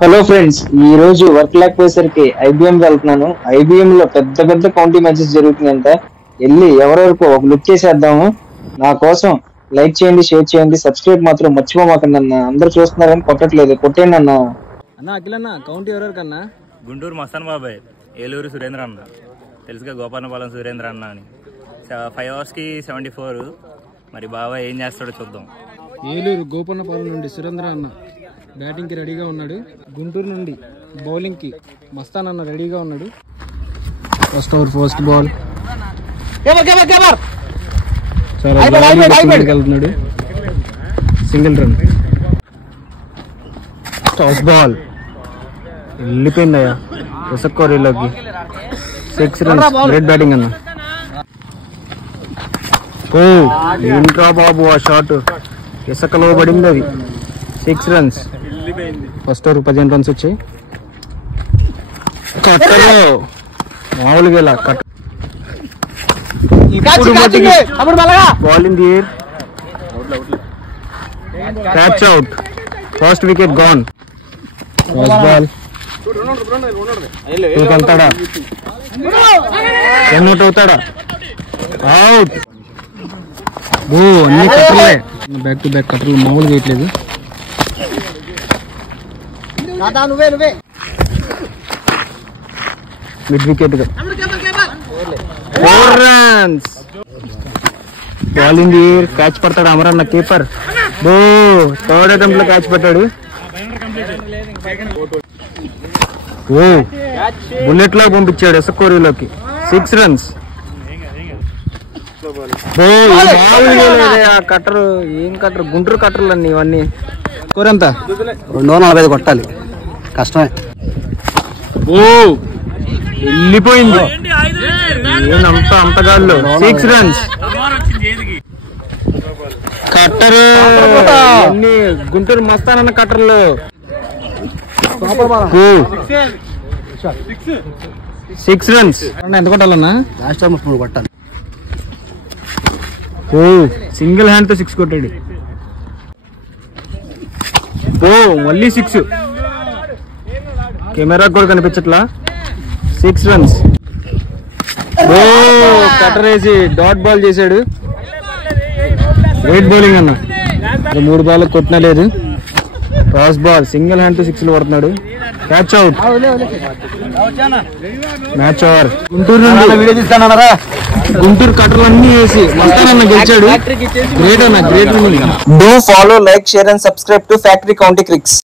Hello friends, ఈ రోజు work లేకపోయేసరికి ఐబిఎం వెళ్తున్నాను. ఐబిఎం లో పెద్ద పెద్ద కౌంటీ మ్యాచెస్ జరుగుతున్నాయంట. వెళ్ళి ఎవరెవరికో ఒక లుక్ చేసేద్దాము. నా కోసం లైక్ చేయండి, షేర్ చేయండి, సబ్స్క్రైబ్ మాత్రం మర్చిపోమాకండి అన్న. అందరు చూస్తున్నారని కొట్టట్లేదు, కొట్టేయండి అన్న. అఖిల్ అన్న కౌంటీ ఎవరెవరికన్నా? గుంటూరు మస్తాన్ బాబాయ్, ఏలూరు సురేంద్ర అన్న, తెలుసుగా గోపాలపాలెం సురేంద్ర అన్న అని. 5 అవర్స్కి 74. మరి బాబాయ్ ఏం చేస్తాడో చూద్దాం. ఏలూరు గోపన్నపాలెం నుండి సురేంద్ర అన్న బ్యాటింగ్కి రెడీగా ఉన్నాడు. గుంటూరు నుండి బౌలింగ్కి మస్తాన్ అన్న రెడీగా ఉన్నాడు. ఫస్ట్ ఓవర్ ఫస్ట్ బాల్ వెళ్తున్నాడు. Single run. టాస్ బాల్ వెళ్ళిపోయిందయ్యా ఎసక్కోరీలోకి. 6 రన్స్. గ్రేట్ బ్యాటింగ్ అన్న. ఓ ఏంట్రా బాబు ఆ షాట్ ఇసకలో పడింది. అది 6 రన్స్. ఫస్ట్ ఓవర్ 15 రన్స్ వచ్చాయి. కట్టలో మామూలుగా ఇలా cut. Ball in the air, catch out. First wicket gone. First ball వెళ్తాడా, రన్ అవుట్ అవుతాడా? అవుట్. ఓ అన్ని కట్టలే, బ్యాక్ టు బ్యాక్ కట్టలు మామూలుగా వేయట్లేదు. మిడ్ వికెట్ గా 4 runs. Ball in the air, catch పడతాడు అమరన్న కీపర్. ఓ థర్డ్ అటెంప్ట్ లో క్యాచ్ పట్టాడు. ఓ బుల్లెట్ లా పంపించాడు ఎసకోరీలోకి. 6 రన్స్. కట్టరు ఏం కట్టరు, గుంటూరు కట్టర్లు అన్ని ఇవన్నీ. స్కోర్ ఎంత? 245 కొట్టాలి, కష్టమే. ఓ వెళ్ళిపోయింది అంతగాళ్ళు. 6 రన్స్. కట్టరు అన్ని గుంటూరు మస్తానన్న కట్టర్లు. 6 రన్స్. ఎంత కొట్టాలన్నా? లాస్ట్ టైం 3 కొట్టాలి. ఓ సింగిల్ హ్యాండ్ తో 6 కొట్టాడు. ఓ మళ్ళీ 6. కెమెరా కూడా కనిపించట్లా. 6 రన్స్. ఓ కటర్ వేసి డాట్ బాల్ చేశాడు. గ్రేట్ బౌలింగ్ అన్న. 3 బాల్ కొట్టినా లేదు. క్రాస్ బాల్ సింగిల్ హ్యాండ్ తో 6 కొడుతున్నాడు. Catch out. Match over. Guntur నుండి గుంటూరు కట్టర్లు అన్ని వేసి మస్తానన్న గెలిచాడు. గ్రేట్ అన్న, great. Do follow, like, share and subscribe to Factory County Cricks.